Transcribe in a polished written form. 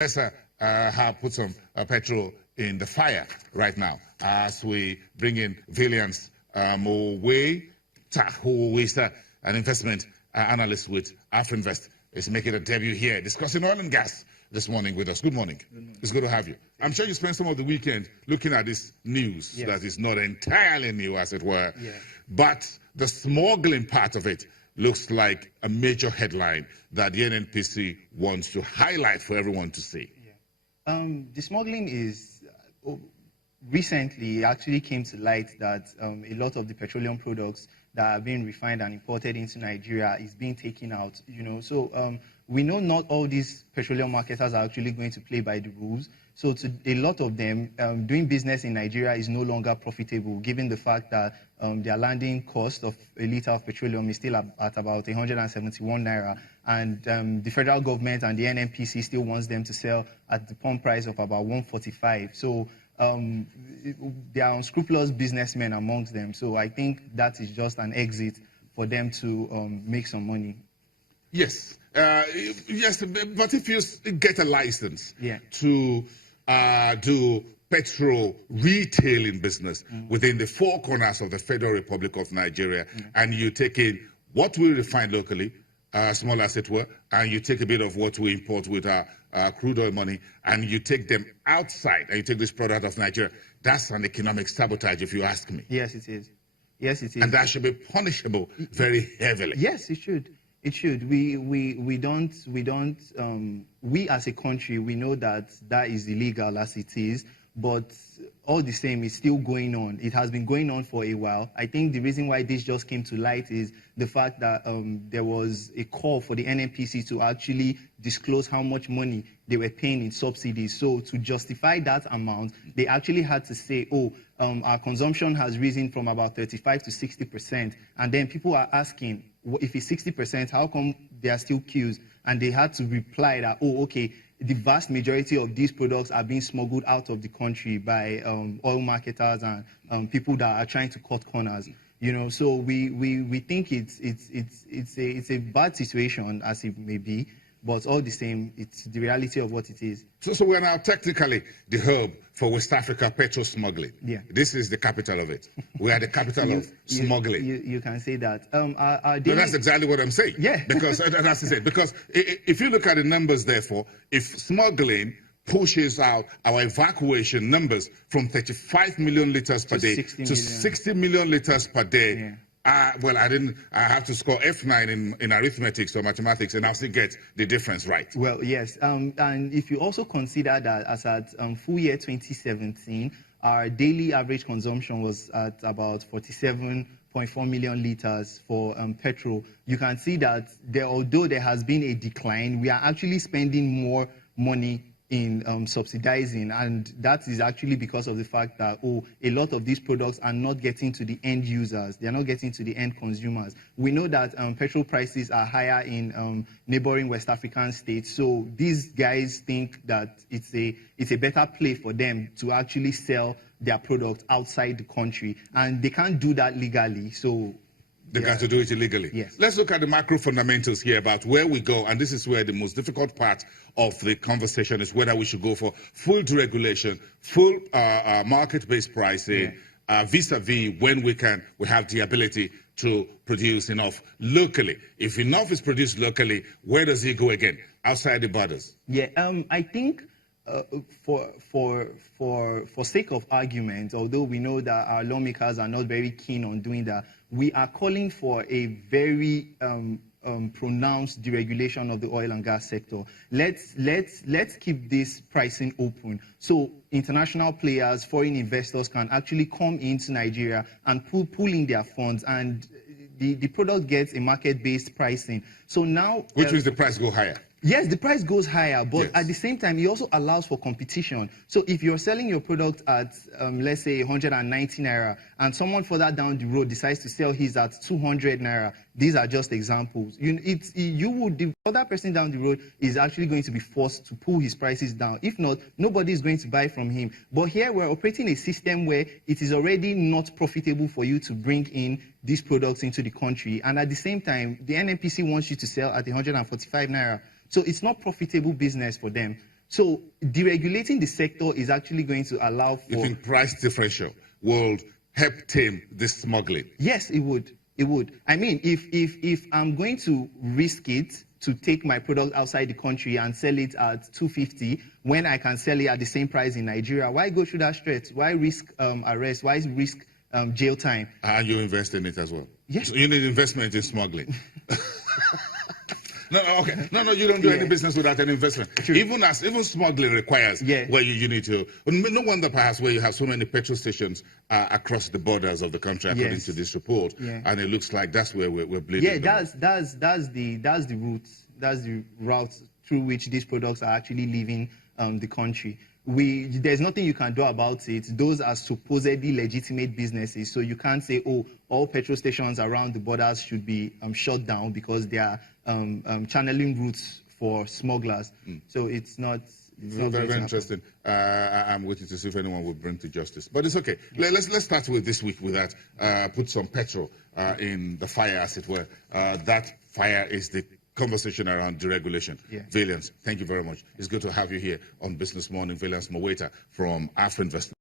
let's have put some petrol in the fire right now as we bring in Valiance Moweta, who is an investment analyst with Afrinvest, is making a debut here discussing oil and gas this morning with us. Good morning. It's good to have you. I'm sure you spent some of the weekend looking at this news that is not entirely new, as it were, but the smuggling part of it looks like a major headline that the NNPC wants to highlight for everyone to see. The smuggling is, recently actually came to light that a lot of the petroleum products that are being refined and imported into Nigeria is being taken out, So we know not all these petroleum marketers are actually going to play by the rules. So to a lot of them, doing business in Nigeria is no longer profitable, given the fact that their landing cost of a litre of petroleum is still at about 171 naira. And the federal government and the NNPC still wants them to sell at the pump price of about 145. So there are unscrupulous businessmen amongst them. So I think that is just an exit for them to make some money. Yes, yes, but if you get a license to do petrol retailing business within the four corners of the Federal Republic of Nigeria, and you take in what we refine locally, small as it were, and you take a bit of what we import with our crude oil money, and you take them outside, and you take this product of Nigeria, that's an economic sabotage, if you ask me. Yes, it is. Yes, it is. And that should be punishable very heavily. Yes, it should. It should. We as a country, we know that that is illegal as it is, but all the same, it's still going on. It has been going on for a while. I think the reason why this just came to light is the fact that there was a call for the NNPC to actually disclose how much money they were paying in subsidies. So to justify that amount, they actually had to say, our consumption has risen from about 35 to 60%. And then people are asking, if it's 60%, how come there are still queues? And they had to reply that, the vast majority of these products are being smuggled out of the country by oil marketers and people that are trying to cut corners. So we think it's a bad situation as it may be, but all the same, it's the reality of what it is. So we're now technically the hub for West Africa petrol smuggling. Yeah. This is the capital of it. We are the capital of smuggling. You can say that. No, that's exactly what I'm saying. Yeah. Because that's it. Because if you look at the numbers, therefore, if smuggling pushes out our evacuation numbers from 35 million liters per day to 60 million liters per day. Well, I have to score F9 in arithmetic or mathematics, and I'll still get the difference right. Well, yes. And if you also consider that as at full year 2017, our daily average consumption was at about 47.4 million liters for petrol, you can see that although there has been a decline, we are actually spending more money in subsidizing, and that is actually because of the fact that a lot of these products are not getting to the end users, they are not getting to the end consumers. We know that petrol prices are higher in neighboring West African states, so these guys think that it's a better play for them to actually sell their product outside the country, and they can't do that legally, so they got to do it illegally. Yes. Let's look at the macro fundamentals here about where we go, and this is where the most difficult part of the conversation is whether we should go for full deregulation, full market-based pricing, vis-a-vis when we have the ability to produce enough locally. If enough is produced locally, where does it go again? Outside the borders? Yeah, I think for sake of argument, although we know that our lawmakers are not very keen on doing that, we are calling for a very pronounced deregulation of the oil and gas sector. Let's keep this pricing open so international players, foreign investors can actually come into Nigeria and pull in their funds, and the product gets a market-based pricing. So now, which means the price go higher. Yes, the price goes higher, but at the same time, it also allows for competition. So if you're selling your product at, let's say, 190 naira, and someone further down the road decides to sell his at 200 naira, these are just examples. The other person down the road is actually going to be forced to pull his prices down. If not, nobody is going to buy from him. But here we're operating a system where it is already not profitable for you to bring in these products into the country. And at the same time, the NNPC wants you to sell at 145 naira. So it's not profitable business for them. So deregulating the sector is actually going to allow for... You think price differential will help tame this smuggling? Yes, it would. It would. I mean, if I'm going to risk it to take my product outside the country and sell it at 250 when I can sell it at the same price in Nigeria, why go through that stretch? Why risk arrest? Why risk jail time? And you invest in it as well? Yes. So you need investment in smuggling. No, okay. No, you don't do any business without an investment. True. Even smuggling requires where you need to. No wonder perhaps where you have so many petrol stations across the borders of the country, according to this report, and it looks like that's where we're bleeding. Yeah, that's the route through which these products are actually leaving the country. There's nothing you can do about it. Those are supposedly legitimate businesses, so you can't say, oh, all petrol stations around the borders should be shut down because they are channeling routes for smugglers. So it's not very interesting. I'm waiting to see if anyone will bring to justice, but it's okay. Let's start with this week with that. Put some petrol in the fire, as it were. That fire is the conversation around deregulation. Valiance, thank you very much. It's good to have you here on Business Morning. Valiance Moweta from Afrinvest.